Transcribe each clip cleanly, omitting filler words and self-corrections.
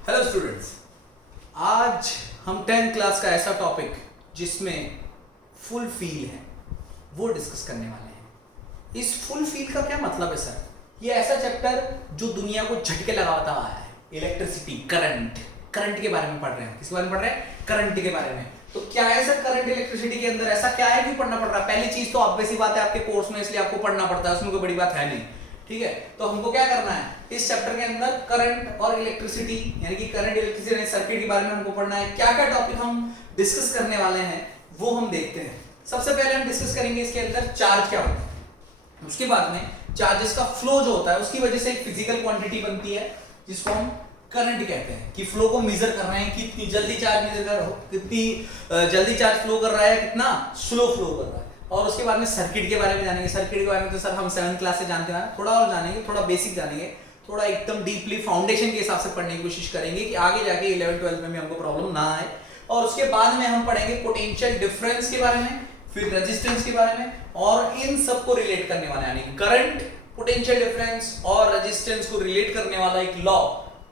Hello students, आज हम 10th class का ऐसा टॉपिक जिसमें फुल फील है वो डिस्कस करने वाले हैं। इस फुल फील का क्या मतलब है सर? ये ऐसा चैप्टर जो दुनिया को झटके लगाता आया है। इलेक्ट्रिसिटी, करंट के बारे में पढ़ रहे हैं। किसके बारे में पढ़ रहे हैं? करंट के बारे में। तो क्या है सर करंट इलेक्ट्रिसिटी के अंदर? ऐसा क्या है, क्यों पढ़ना पड़ रहा है? पहली चीज तो ऑब्वियस ही बात है, आपके कोर्स में इसलिए आपको पढ़ना पड़ता है, उसमें कोई बड़ी बात है नहीं। ठीक है, तो हमको क्या करना है इस चैप्टर के अंदर? करंट और इलेक्ट्रिसिटी यानी कि करंट इलेक्ट्रिसिटी सर्किट के बारे में हमको पढ़ना है। क्या क्या टॉपिक हम डिस्कस करने वाले हैं वो हम देखते हैं। सबसे पहले हम डिस्कस करेंगे इसके अंदर चार्ज क्या होता है। उसके बाद में चार्जेस का फ्लो जो होता है उसकी वजह से एक फिजिकल क्वांटिटी बनती है जिसको हम करंट कहते हैं। कि फ्लो को मेजर कर रहे हैं, कितनी जल्दी चार्ज मेजर कर रहा है, कितनी जल्दी चार्ज फ्लो कर रहा है, कितना स्लो फ्लो कर रहा है। और उसके बाद में सर्किट के बारे में जानेंगे। सर्किट के बारे में तो सर हम 7th क्लास से जानते हैं, थोड़ा और जानेंगे, थोड़ा बेसिक जानेंगे, थोड़ा एकदम डीपली फाउंडेशन के हिसाब से पढ़ने की कोशिश करेंगे कि आगे जाके 11th 12th में भी हमको प्रॉब्लम ना आए। और उसके बाद में हम पढ़ेंगे पोटेंशियल डिफरेंस के बारे में, फिर रेजिस्टेंस के बारे में, और इन सबको रिलेट करने वाले यानी करंट, पोटेंशियल डिफरेंस और रेजिस्टेंस को रिलेट करने वाला एक लॉ,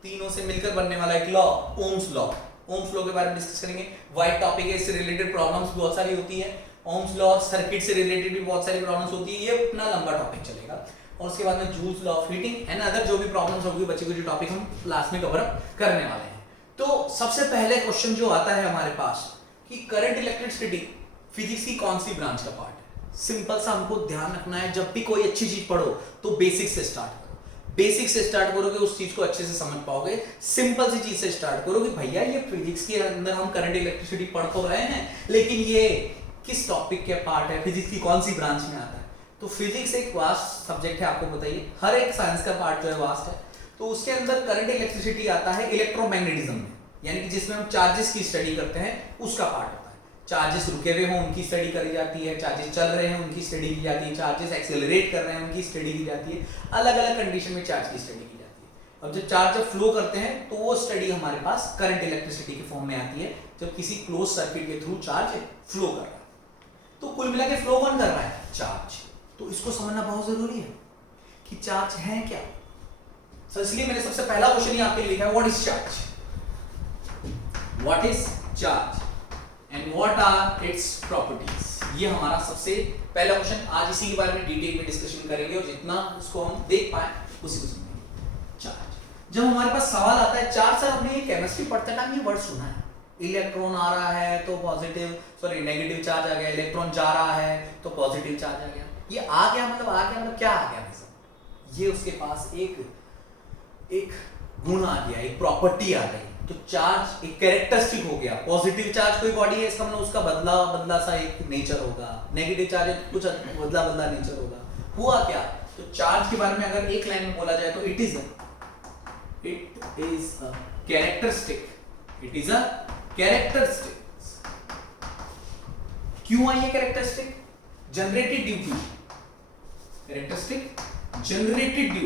तीनों से मिलकर बनने वाला एक law, Ohm's law. Ohm's law के बारे में डिस्कस करेंगे। वाइड टॉपिक है, इससे रिलेटेड प्रॉब्लम्स बहुत सारी होती है। ओम्स लॉ और सर्किट से रिलेटेड भी बहुत सारी प्रॉब्लम्स होती है। ये अपना लंबा टॉपिक चलेगा। और उसके बाद में joules law of heating and other जो भी प्रॉब्लम्स होगी बच्चे को, जो टॉपिक हम क्लास में कवर अप करने वाले हैं। तो सबसे पहले क्वेश्चन जो आता है हमारे पास कि करंट इलेक्ट्रिसिटी फिजिक्स की कौन सी ब्रांच का पार्ट है? सिंपल सा हमको ध्यान रखना है, जब भी कोई अच्छी चीज पढ़ो तो बेसिक से स्टार्ट करो। बेसिक से स्टार्ट करोगे उस चीज को अच्छे से समझ पाओगे। सिंपल सी चीज से स्टार्ट करो कि भैया ये फिजिक्स के अंदर हम करंट इलेक्ट्रिसिटी पढ़ तो रहे हैं, लेकिन ये किस टॉपिक के पार्ट है, फिजिक्स की कौन सी ब्रांच में आता है? तो फिजिक्स एक वास्ट सब्जेक्ट है, आपको बताइए। हर एक साइंस का पार्ट जो है वास्ट है। तो उसके अंदर करंट इलेक्ट्रिसिटी आता है इलेक्ट्रोमैग्नेटिज्म में, यानी कि जिसमें हम चार्जेस की स्टडी करते हैं उसका पार्ट होता है। चार्जेस रुके हुए हों उनकी स्टडी करी जाती है, चार्जेस चल रहे हैं उनकी स्टडी की जाती है, चार्जेस एक्सेलरेट कर रहे हैं उनकी स्टडी की जाती है। अलग अलग कंडीशन में चार्ज की स्टडी की जाती है। अब जब चार्ज फ्लो करते हैं तो वो स्टडी हमारे पास करंट इलेक्ट्रिसिटी के फॉर्म में आती है, जब किसी क्लोज सर्किट के थ्रू चार्ज फ्लो कर रहा है। तो कुल मिला के फ्लो कौन कर रहा है? चार्ज। तो इसको समझना बहुत जरूरी है कि चार्ज है क्या। सो इसलिए मैंने सबसे पहला क्वेश्चन ही आपके लिए लिखा है, what is charge? What is charge and what are its properties? ये हमारा सबसे पहला क्वेश्चन। आज इसी के बारे में डिटेल में डिस्कशन करेंगे और जितना इसको हम देख पाए उसी को समझेंगे। चार्ज, जब हमारे पास सवाल आता है चार्ज, सर हमने ये केमिस्ट्री पढ़ते टाइम ये वर्ड सुना है, इलेक्ट्रॉन आ रहा है तो नेगेटिव चार्ज आ गया, इलेक्ट्रॉन जा रहा है तो पॉजिटिव चार्ज आ गया। ये आ गया मतलब क्या आ गया? ये उसके पास एक गुण आ गया, एक प्रॉपर्टी आ गई। तो चार्ज एक कैरेक्टरिस्टिक हो गया। पॉजिटिव चार्ज कोई बॉडी है, इसका मतलब उसका बदला सा एक नेचर होगा। नेगेटिव चार्ज कुछ बदला नेचर होगा। हुआ क्या? तो चार्ज के बारे में अगर एक लाइन में बोला जाए तो it is a characteristic. It is a characteristic. क्यों आई ये characteristic? Generated due to characteristic generated due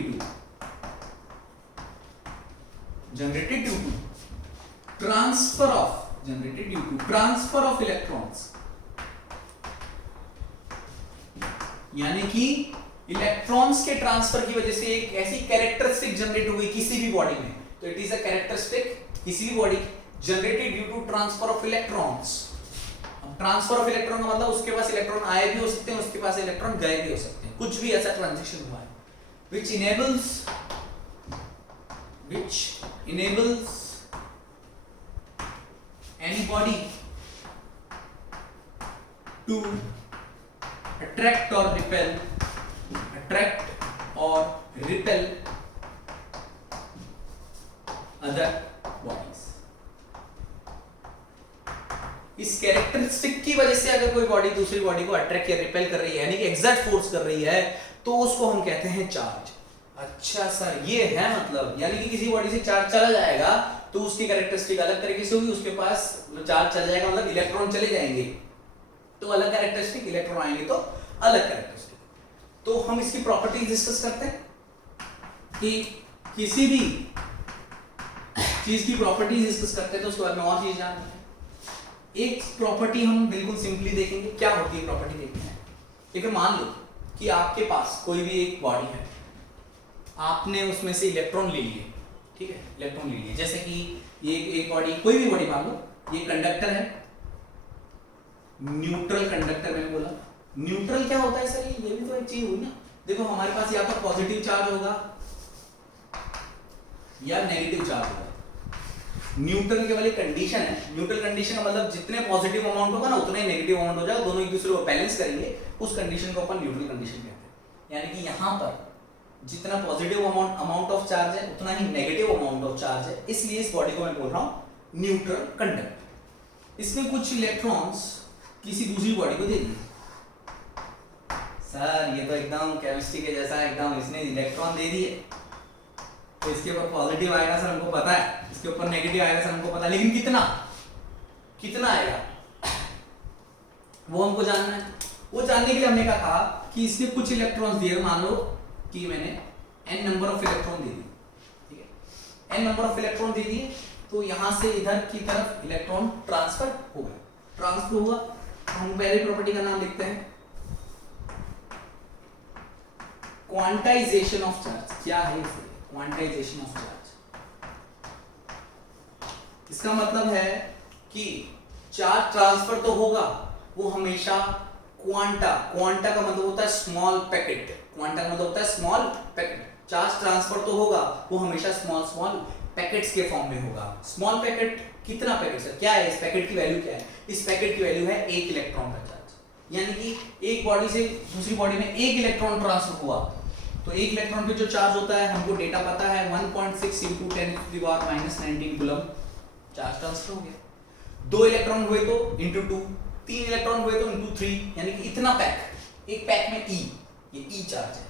to transfer of electrons, यानी कि इलेक्ट्रॉन्स के ट्रांसफर की वजह से एक ऐसी कैरेक्टरिस्टिक जनरेट हो गई किसी भी बॉडी में। तो इट इज अ कैरेक्टरिस्टिक किसी भी body generated due to transfer of electrons. Transfer of electron का मतलब उसके पास इलेक्ट्रॉन आए भी हो सकते हैं, उसके पास इलेक्ट्रॉन गए भी हो सकते हैं, कुछ भी ऐसा ट्रांजिशन हुआ है। which enables anybody to attract or repel other bodies। इस कैरेक्टरिस्टिक की वजह से अगर कोई बॉडी दूसरी बॉडी को अट्रैक्ट या रिपेल कर रही है, यानी कि एक्सर्ट फोर्स कर रही है, तो उसको हम कहते हैं चार्ज। अच्छा सर ये है मतलब, यानी कि किसी बॉडी से चार्ज चला जाएगा तो उसकी कैरेक्टरिस्टिक अलग तरीके से होगी, उसके पास चार्ज चला जाएगा मतलब इलेक्ट्रॉन चले जाएंगे तो अलग कैरेक्टरिस्टिक, इलेक्ट्रॉन आएंगे तो अलग कैरेक्टरिस्टिक। तो हम इसकी प्रॉपर्टीज डिस्कस करते हैं कि किसी भी चीज की प्रॉपर्टीज डिस्कस करते हैं तो उसके बाद में और चीज जानते हैं। एक प्रॉपर्टी हम बिल्कुल सिंपली देखेंगे, क्या होती है प्रॉपर्टी देखते हैं। देखिए मान लो कि आपके पास कोई भी एक बॉडी है, आपने उसमें से इलेक्ट्रॉन ले लिए, ठीक है, इलेक्ट्रॉन ले लिए। जैसे कि ये एक बॉडी, कोई भी बॉडी मान लो, ये कंडक्टर है, न्यूट्रल कंडक्टर मैंने बोला। न्यूट्रल क्या होता है सर? ये भी तो एक चीज हुई ना। देखो हमारे पास या तो पॉजिटिव चार्ज होगा या नेगेटिव चार्ज होगा। न्यूट्रल के वाली कंडीशन है। न्यूट्रल कंडीशन का मतलब जितने पॉजिटिव अमाउंट होगा ना उतना ही नेगेटिव अमाउंट हो जाएगा, दोनों एक दूसरे को बैलेंस करेंगे, उस कंडीशन को अपन न्यूट्रल कंडीशन कहते हैं। यानी कि यहाँ पर जितना पॉजिटिव अमाउंट ऑफ चार्ज है उतना ही नेगेटिव अमाउंट ऑफ चार्ज है, इसलिए इस बॉडी को मैं बोल रहा हूँ न्यूट्रल कंडक्टर। इसने कुछ इलेक्ट्रॉन्स किसी दूसरी बॉडी को दे दिए। सर ये तो एकदम केमिस्ट्री के जैसा, एकदम इसने इलेक्ट्रॉन दे दिए, तो इसके ऊपर पॉजिटिव आएगा सर हमको पता है, इसके ऊपर नेगेटिव आएगा सर हमको पता है, लेकिन कितना आएगा वो हमको जानना है। वो जानने के लिए हमने कहा कि इसने कुछ इलेक्ट्रॉन्स दिए। मान लो कि मैंने n नंबर ऑफ इलेक्ट्रॉन दे दिए, ठीक है, n नंबर ऑफ इलेक्ट्रॉन दे दिए, तो यहां से इधर की तरफ इलेक्ट्रॉन ट्रांसफर होगा। ट्रांसफर हुआ, हम पहली प्रॉपर्टी का नाम लिखते हैं क्वांटाइजेशन ऑफ चार्ज। क्या है इसे? Quantization of charge. इसका मतलब है कि चार्ज ट्रांसफर तो होगा, वो हमेशा क्वांटा का मतलब होता है स्मॉल पैकेट, क्वांटा का मतलब होता है स्मॉल पैकेट। चार्ज ट्रांसफर तो होगा, वो हमेशा स्मॉल पैकेट्स के फॉर्म में होगा। स्मॉल पैकेट, कितना पैकेट सर? क्या है इस पैकेट की वैल्यू? क्या है इस पैकेट की वैल्यू? है 1 इलेक्ट्रॉन का चार्ज। यानी कि एक बॉडी से दूसरी बॉडी में 1 इलेक्ट्रॉन ट्रांसफर हुआ, तो 1 इलेक्ट्रॉन पे जो चार्ज होता है हमको डेटा पता है 1.6 × 10⁻⁹ कूलम चार्ज ट्रांसफर हो गया। 2 इलेक्ट्रॉन हुए तो × 2, 3 इलेक्ट्रॉन हुए तो × 3, यानी कि इतना पैक, एक पैक में E, ये E चार्ज है,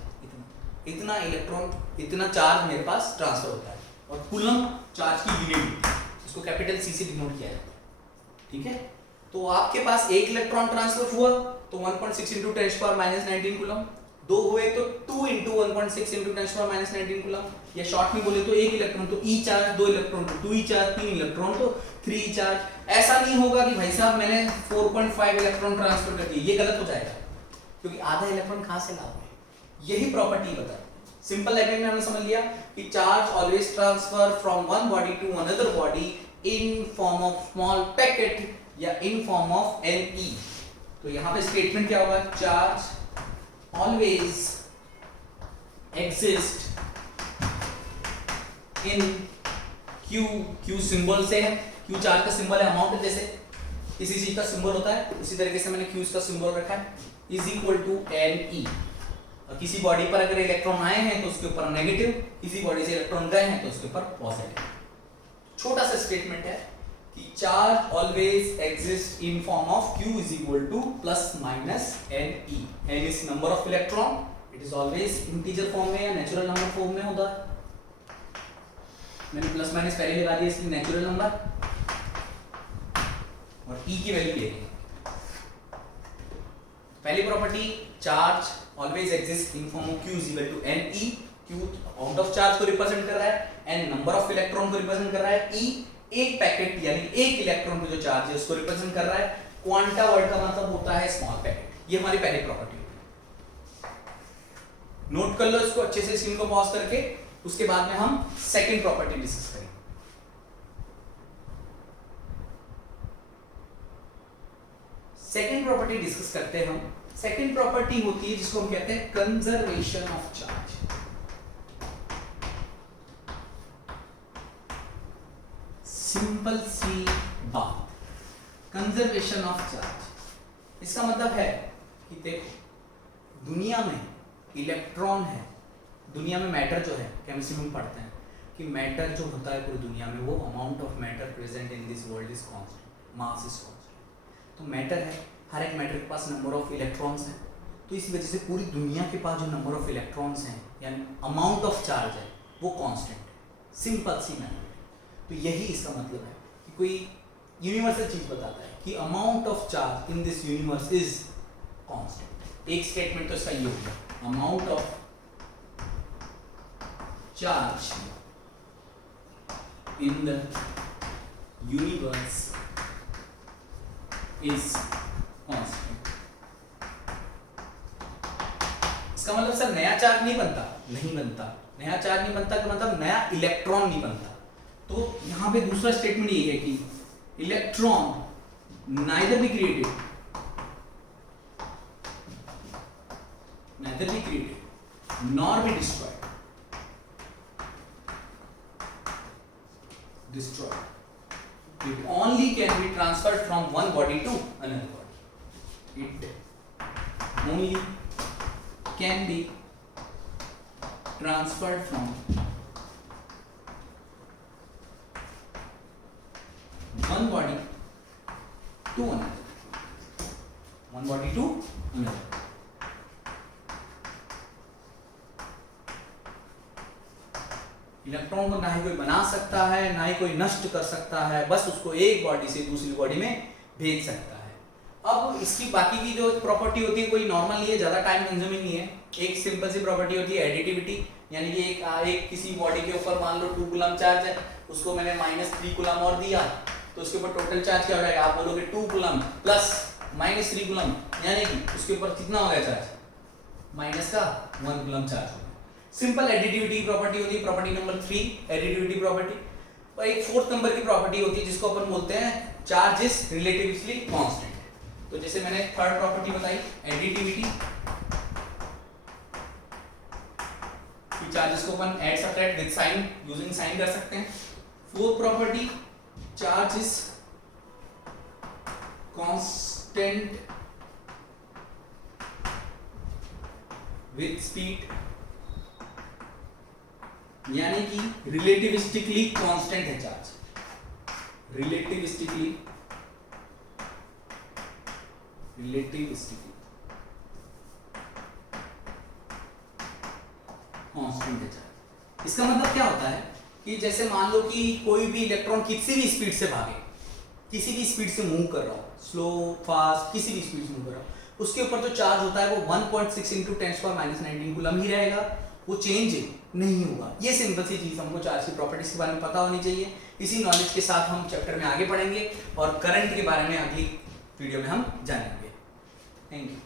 इतना इलेक्ट्रॉन, इतना चार्ज मेरे पास ट्रांसफर होता है। और कूलम चार्ज की यूनिट, इसको कैपिटल C से डिनोट किया जाता है, ठीक है। तो आपके पास 1 इलेक्ट्रॉन ट्रांसफर हुआ तो 1.6 × 10⁻⁹ कूलम, 2 हुए तो 2 × 1.6 × 10⁻⁹ कूलम, या शॉर्ट में बोले तो 1 इलेक्ट्रॉन तो E चार्ज, 2 इलेक्ट्रॉन तो 2E चार्ज, 3 इलेक्ट्रॉन तो 3E चार्ज। ऐसा नहीं होगा कि भाई साहब मैंने 4.5 इलेक्ट्रॉन ट्रांसफर कर दिए, ये गलत हो जाएगा, क्योंकि आधा इलेक्ट्रॉन कहां से लाओगे? यही प्रॉपर्टी बता। सिंपल लैंग्वेज में हमने समझ लिया कि charge always transfer from one body to another body in form of small packet या इन फॉर्म ऑफ Ne। तो यहां पे स्टेटमेंट क्या होगा? Charge always exist in Q symbol से है, Q चार्ज का सिंबल है, अमाउंट है, जैसे किसी चीज का सिंबल होता है उसी तरीके से मैंने Q का सिंबल रखा है, इज इक्वल टू Ne। और किसी बॉडी पर अगर इलेक्ट्रॉन आए हैं तो उसके ऊपर नेगेटिव, किसी बॉडी से इलेक्ट्रॉन गए हैं तो उसके ऊपर पॉजिटिव। छोटा सा स्टेटमेंट है कि charge always exist in form of Q is equal two plus minus Ne। n is number of electron, it is always integer form में या नेचुरल नंबर फॉर्म में होता है। मैंने प्लस माइनस पहले लगा दिया इसलिए नेचुरल नंबर, और E की वैल्यू ये है। पहली property, charge always exist in form of Q is equal to Ne। Q amount of charge को रिप्रेजेंट कर रहा है, n नंबर ऑफ इलेक्ट्रॉन को रिप्रेजेंट कर रहा है, E एक पैकेट यानी 1 इलेक्ट्रॉन पे जो चार्ज है उसको रिप्रेजेंट कर रहा है। क्वांटा वर्ड का मतलब होता है स्मॉल पैकेट। ये हमारी पहली प्रॉपर्टी होती है। नोट कर लो इसको अच्छे से, स्क्रीन को पॉज करके, उसके बाद में हम सेकंड प्रॉपर्टी डिस्कस करेंगे। सेकंड प्रॉपर्टी डिस्कस करते हैं हम। सेकंड प्रॉपर्टी होती है जिसको हम कहते हैं कंजर्वेशन ऑफ चार्ज। सिंपल सी बात, कंजर्वेशन ऑफ चार्ज। इसका मतलब है कि देखो दुनिया में इलेक्ट्रॉन है, दुनिया में मैटर जो है, केमिस्ट्री में पढ़ते हैं कि मैटर जो होता है पूरी दुनिया में, वो amount of matter present in this world is constant, mass is constant. तो मैटर है, हर एक मैटर के पास नंबर ऑफ इलेक्ट्रॉन्स हैं, तो इस वजह से पूरी दुनिया के पास जो नंबर ऑफ इलेक्ट्रॉन्स हैं यानी अमाउंट ऑफ चार्ज है वो कांस्टेंट है। सिंपल सी मैटर। तो यही इसका मतलब है कि कोई यूनिवर्सल चीज बताता है कि amount of charge in this universe is constant. एक स्टेटमेंट तो इसका ये हो गया, amount of charge in the universe is constant. इसका मतलब सर नया चार्ज नहीं बनता? नहीं बनता। नया चार्ज नहीं बनता का मतलब नया इलेक्ट्रॉन नहीं बनता। तो यहां पे दूसरा स्टेटमेंट ये है कि electron neither be created nor be destroyed. It only can be transferred from one body to another body. It only can be transferred from one body to another. Electron को ना ही कोई बना सकता है ना ही कोई नष्ट कर सकता है, बस उसको एक बॉडी से दूसरी बॉडी में भेज सकता है। अब इसकी बाकी की जो प्रॉपर्टी होती है कोई नॉर्मल नहीं है, ज्यादा टाइम कंज्यूमिंग नहीं है। एक सिंपल सी प्रॉपर्टी होती है एडिटिविटी, यानी कि एक किसी बॉडी के ऊपर मान लो 2 कूलम चार्ज है, उसको मैंने -3 कूलम और दिया तो उसके ऊपर टोटल चार्ज क्या हो जाएगा, आप बोलोगे 2 कूलम प्लस -3 कूलम, यानी कि उसके ऊपर कितना हो गया चार्ज, -1 कूलम चार्ज हो गया। सिंपल एडिटिविटी प्रॉपर्टी होती है, प्रॉपर्टी नंबर 3 एडिटिविटी प्रॉपर्टी। और एक 4th नंबर की प्रॉपर्टी होती है जिसको अपन बोलते हैं चार्ज इज रिलेटिवली कांस्टेंट। तो जैसे मैंने 3rd प्रॉपर्टी बताई एडिटिविटी, चार्जेस को अपन add subtract with sign using sign कर सकते हैं। 4th property charge is constant with speed, यानी कि रिलेटिविस्टिकली कांस्टेंट है चार्ज, रिलेटिविस्टिकली कांस्टेंट है चार्ज। इसका मतलब क्या होता है कि जैसे मान लो कि कोई भी इलेक्ट्रॉन किसी भी स्पीड से भागे, किसी भी स्पीड से मूव कर रहा हो, स्लो फास्ट किसी भी स्पीड से मूव कर रहा हो, उसके ऊपर जो चार्ज होता है वो 1.6 × 10⁻⁻19 कूलम ही रहेगा, वो चेंज नहीं होगा। ये सिंपल सी चीज हमको चार्ज की प्रॉपर्टीज के बारे में पता होनी चाहिए। इसी नॉलेज के साथ हम चैप्टर में आगे पढ़ेंगे और करंट के बारे में अगली वीडियो में हम जानेंगे। Thank you.